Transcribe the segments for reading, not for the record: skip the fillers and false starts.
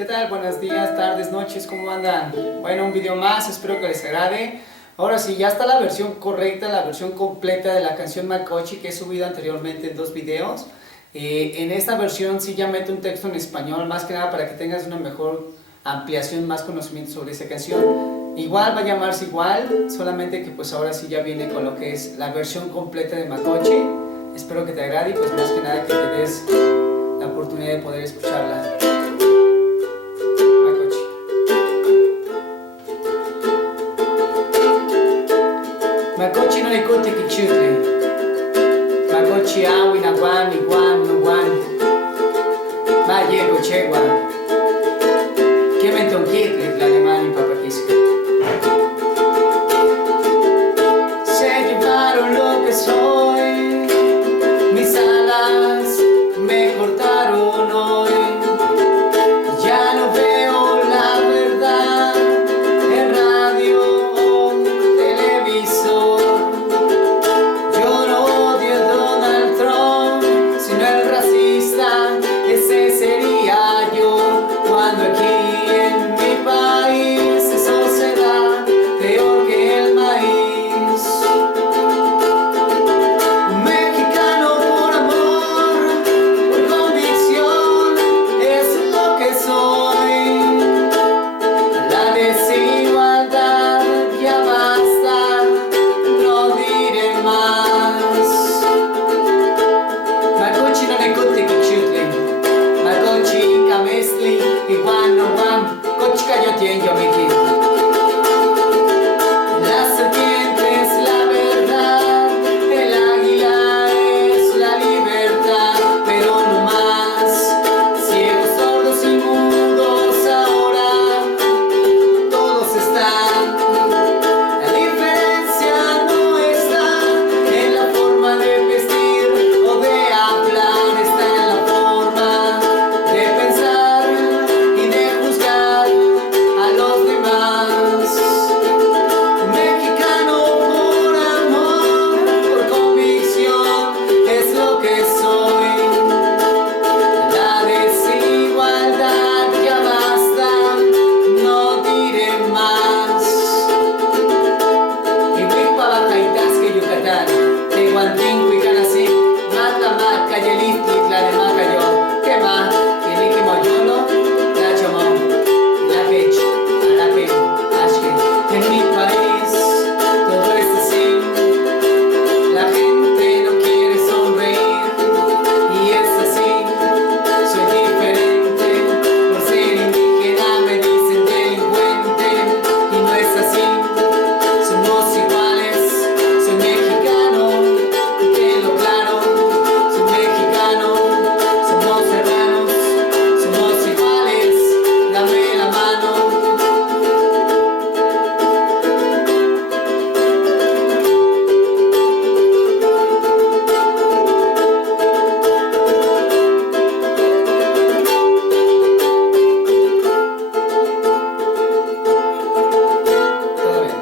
¿Qué tal? Buenos días, tardes, noches, ¿cómo andan? Bueno, un video más, espero que les agrade. Ahora sí, ya está la versión correcta, la versión completa de la canción Makochi que he subido anteriormente en 2 videos. En esta versión sí ya meto un texto en español, más que nada para que tengas una mejor ampliación, más conocimiento sobre esta canción. Igual va a llamarse igual, solamente que pues ahora sí ya viene con lo que es la versión completa de Makochi. Espero que te agrade y pues más que nada que te des la oportunidad de poder escucharla. Makochi no ikote kichutle, Makochi awi na guan, iguan, no guan, ma llego chegua, que me tonquitle, la alemán y papaquisca. Se llevaron lo que soy, mis alas me cortaron hoy, ya no veo la verdad en radio o televisor. Yo no odio a Donald Trump, sino el racista, ese sería yo, cuando aquí en mi país eso se da peor que el maíz. Un mexicano por amor, por convicción, es lo que soy. La desigualdad ya basta, no diré más. Makochi no nekote kichutle, Makochi kamesli, iguan no guan, kochika yo tien yo miki. La serpiente es la verdad, el águila es la libertad, pero no más. Ciegos, sordos y mudos ahora todos están. La diferencia no está en la forma de vestir o de hablar, está en la forma de pensar y de juzgar a los demás. Un mexicano por amor, por convicción, es lo que soy. La desigualdad ya basta, no diré más. Iwipa Bajaitasque Yucatán, Tehuantínco y Canasí, Mata Cayelisti, Tlalemacayo, Quema, Quiliqui Moyolo, La Chomón, La Pech, Araque, Ashke. En mi país todo es así, la gente no quiere sonreír, y es así, soy diferente, por ser indígena me dicen delincuente, y no es así. Somos iguales, soy mexicano, tenlo claro, soy mexicano, somos hermanos, somos iguales, dame la mano. Todo bien.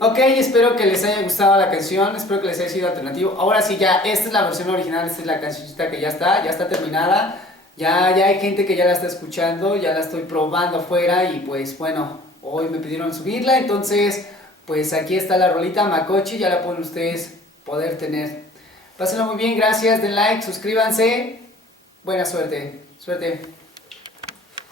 Ok, espero que les haya gustado la canción, espero que les haya sido alternativo. Ahora sí, ya, esta es la versión original, esta es la cancioncita que ya está terminada. Ya hay gente que ya la está escuchando, ya la estoy probando afuera y pues bueno, hoy me pidieron subirla, entonces pues aquí está la rolita Makochi, ya la pueden ustedes poder tener. Pásenlo muy bien, gracias, den like, suscríbanse, buena suerte, suerte.